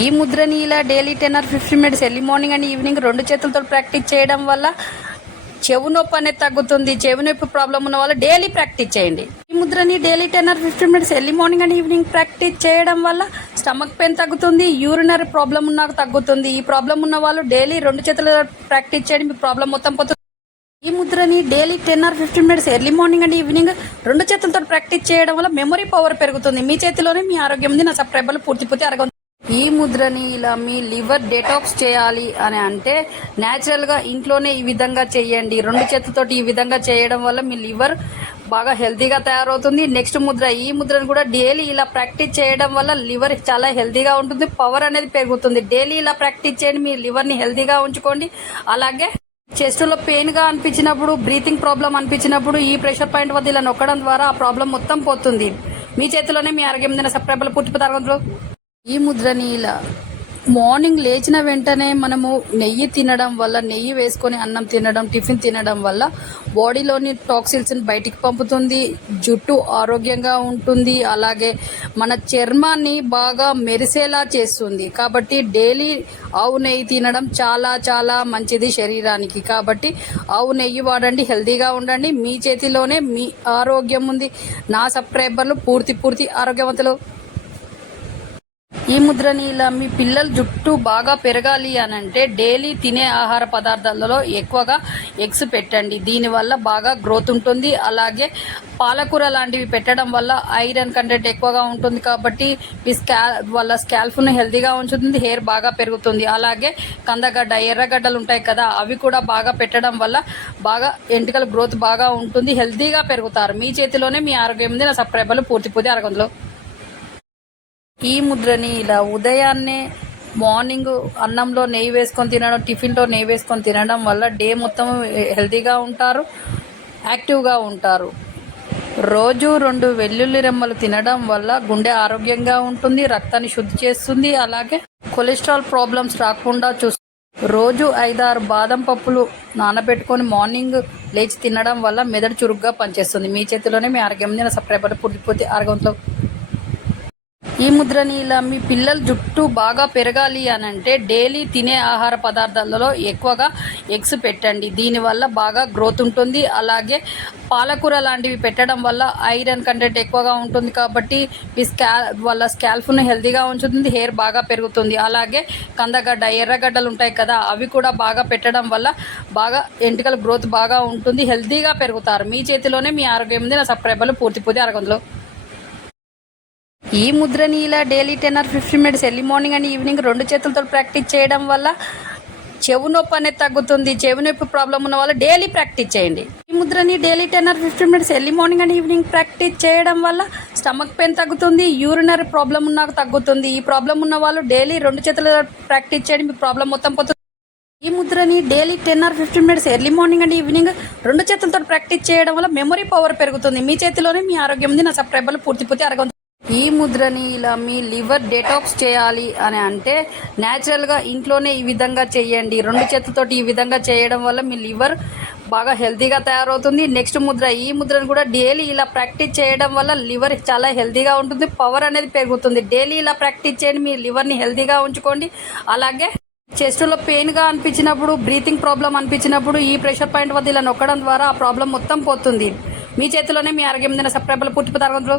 ఈ ముద్రని ఇలా daily 10 or 15 minutes early morning and evening రెండు చేతులతో ప్రాక్టీస్ చేయడం వల్ల చెవు నొప్పి అనేది తగ్గుతుంది. చెవు నొప్పి ప్రాబ్లం ఉన్న వాళ్ళు డైలీ ప్రాక్టీస్ చేయండి. ఈ ముద్రని daily 10 or 15 minutes early morning and evening practice చేయడం వల్ల స్టమక్ పెయిన్ తగ్గుతుంది. యూరినరీ ప్రాబ్లం ఉన్నా తగ్గుతుంది. ఈ ప్రాబ్లం ఉన్న వాళ్ళు డైలీ రెండు చేతులు ప్రాక్టీస్ చేయండి, మీ ప్రాబ్లం మొత్తం పోతుంది. ఈ ముద్రని daily 10 or 15 minutes early morning and evening రెండు చేతులతో ప్రాక్టీస్ చేయడం వల్ల మెమరీ పవర్ పెరుగుతుంది. మీ చేతిలోనే మీ ఆరోగ్యం ఉంది. నా సబ్స్క్రైబర్లు పూర్తి అరగ ఈ ముద్రని ఇలా మీ లివర్ డెటాక్స్ చేయాలి అని అంటే న్యాచురల్గా ఇంట్లోనే ఈ విధంగా చేయండి. రెండు చేతులతోటి ఈ విధంగా చేయడం వల్ల మీ లివర్ బాగా హెల్తీగా తయారవుతుంది. నెక్స్ట్ ముద్ర, ఈ ముద్రను కూడా డైలీ ఇలా ప్రాక్టీస్ చేయడం వల్ల లివర్ చాలా హెల్తీగా ఉంటుంది. పవర్ అనేది పెరుగుతుంది. డైలీ ఇలా ప్రాక్టీస్ చేయండి, మీ లివర్ని హెల్తీగా ఉంచుకోండి. అలాగే చెస్ట్లో పెయిన్గా అనిపించినప్పుడు, బ్రీతింగ్ ప్రాబ్లం అనిపించినప్పుడు ఈ ప్రెషర్ పాయింట్ వద్ద ఇలా నొక్కడం ద్వారా ఆ ప్రాబ్లం మొత్తం పోతుంది. మీ చేతిలోనే మీ ఆరోగ్యం ఉంది. సబ్స్క్రైబర్లు పూర్తి తరగతిలో ఈ ముద్రని ఇలా మార్నింగ్ లేచిన వెంటనే మనము నెయ్యి తినడం వల్ల, నెయ్యి వేసుకొని అన్నం తినడం, టిఫిన్ తినడం వల్ల బాడీలోని టాక్సిన్స్ బయటికి పంపుతుంది. జుట్టు ఆరోగ్యంగా ఉంటుంది. అలాగే మన చర్మాన్ని బాగా మెరిసేలా చేస్తుంది. కాబట్టి డైలీ ఆవు నెయ్యి తినడం చాలా చాలా మంచిది శరీరానికి. కాబట్టి ఆవు నెయ్యి వాడండి, హెల్తీగా ఉండండి. మీ చేతిలోనే మీ ఆరోగ్యం ఉంది. నా సబ్స్క్రైబర్లు పూర్తి ఆరోగ్యవంతులు. ఈ ముద్రని ఇలా మీ పిల్లల జుట్టు బాగా పెరగాలి అని అంటే డైలీ తినే ఆహార పదార్థాలలో ఎక్కువగా ఎగ్స్ పెట్టండి. దీనివల్ల బాగా గ్రోత్ ఉంటుంది. అలాగే పాలకూర లాంటివి పెట్టడం వల్ల ఐరన్ కంటెంట్ ఎక్కువగా ఉంటుంది. కాబట్టి మీ వాళ్ళ స్కాల్ఫ్ను హెల్తీగా ఉంచుతుంది. హెయిర్ బాగా పెరుగుతుంది. అలాగే కందగడ్డ, ఎర్రగడ్డలు ఉంటాయి కదా, అవి కూడా బాగా పెట్టడం వల్ల బాగా ఎంటికల గ్రోత్ బాగా ఉంటుంది. హెల్తీగా పెరుగుతారు. మీ చేతిలోనే మీ ఆరోగ్యం ఉంది. నా సబ్స్క్రైబర్లు పూర్తి అరగంలో ఈ ముద్రని ఇలా ఉదయాన్నే మార్నింగ్ అన్నంలో నెయ్యి వేసుకొని తినడం, టిఫిన్లో నెయ్యి వేసుకొని తినడం వల్ల డే మొత్తం హెల్తీగా ఉంటారు, యాక్టివ్గా ఉంటారు. రోజు 2 వెల్లుల్లి రెమ్మలు తినడం వల్ల గుండె ఆరోగ్యంగా ఉంటుంది, రక్తాన్ని శుద్ధి చేస్తుంది. అలాగే కొలెస్ట్రాల్ ప్రాబ్లమ్స్ రాకుండా చూస్తుంది. రోజు 5-6 బాదం పప్పులు నానబెట్టుకొని మార్నింగ్ లేచి తినడం వల్ల మెదడు చురుగ్గా పనిచేస్తుంది. మీ చేతిలోనే మీ ఆరోగ్యం ఉంది. సబ్స్క్రైబర్ పూర్తి ఆరోగ్యంతో ఈ ముద్రని ఇలా మీ పిల్లల జుట్టు బాగా పెరగాలి అని అంటే డైలీ తినే ఆహార పదార్థాలలో ఎక్కువగా ఎగ్స్ పెట్టండి. దీనివల్ల బాగా గ్రోత్ ఉంటుంది. అలాగే పాలకూర లాంటివి పెట్టడం వల్ల ఐరన్ కంటెంట్ ఎక్కువగా ఉంటుంది. కాబట్టి మీ వాళ్ళ స్కాల్ఫ్ను హెల్తీగా ఉంచుతుంది. హెయిర్ బాగా పెరుగుతుంది. అలాగే కందగడ్డ, ఎర్రగడ్డలు ఉంటాయి కదా, అవి కూడా బాగా పెట్టడం వల్ల బాగా ఎంటికల గ్రోత్ బాగా ఉంటుంది. హెల్తీగా పెరుగుతారు. మీ చేతిలోనే మీ ఆరోగ్యం ఉంది. నా సబ్స్క్రైబర్లు పూర్తి అరగంలో ఈ ముద్రని ఇలా daily 10 or 15 minutes early morning and evening రెండు చేతులతో ప్రాక్టీస్ చేయడం వల్ల చెవు నొప్పి అనేది తగ్గుతుంది. చెవు నొప్పి ప్రాబ్లం ఉన్న వాళ్ళు డైలీ ప్రాక్టీస్ చేయండి. ఈ ముద్రని daily 10 or 15 minutes early morning and evening practice చేయడం వల్ల స్టమక్ పెయిన్ తగ్గుతుంది. యూరినరీ ప్రాబ్లం ఉన్నా తగ్గుతుంది. ఈ ప్రాబ్లం ఉన్న వాళ్ళు డైలీ రెండు చేతులు ప్రాక్టీస్ చేయండి, మీ ప్రాబ్లం మొత్తం పోతుంది. ఈ ముద్రని daily 10 or 15 minutes early morning and evening రెండు చేతులతో ప్రాక్టీస్ చేయడం వల్ల మెమరీ పవర్ పెరుగుతుంది. మీ చేతిలోనే మీ ఆరోగ్యం ఉంది. నా సబ్స్క్రైబర్లు పూర్తి అరగ ఈ ముద్రని ఇలా మీ లివర్ డెటాక్స్ చేయాలి అని అంటే న్యాచురల్గా ఇంట్లోనే ఈ విధంగా చేయండి. రెండు చేతులతోటి ఈ విధంగా చేయడం వల్ల మీ లివర్ బాగా హెల్తీగా తయారవుతుంది. నెక్స్ట్ ముద్ర, ఈ ముద్రను కూడా డైలీ ఇలా ప్రాక్టీస్ చేయడం వల్ల లివర్ చాలా హెల్తీగా ఉంటుంది. పవర్ అనేది పెరుగుతుంది. డైలీ ఇలా ప్రాక్టీస్ చేయండి, మీ లివర్ని హెల్తీగా ఉంచుకోండి. అలాగే చెస్ట్లో పెయిన్గా అనిపించినప్పుడు, బ్రీతింగ్ ప్రాబ్లం అనిపించినప్పుడు ఈ ప్రెషర్ పాయింట్ వద్ద ఇలా నొక్కడం ద్వారా ఆ ప్రాబ్లం మొత్తం పోతుంది. మీ చేతిలోనే మీ ఆరోగ్యం ఉంది. సబ్స్క్రైబర్లు పూర్తి తరగతిలో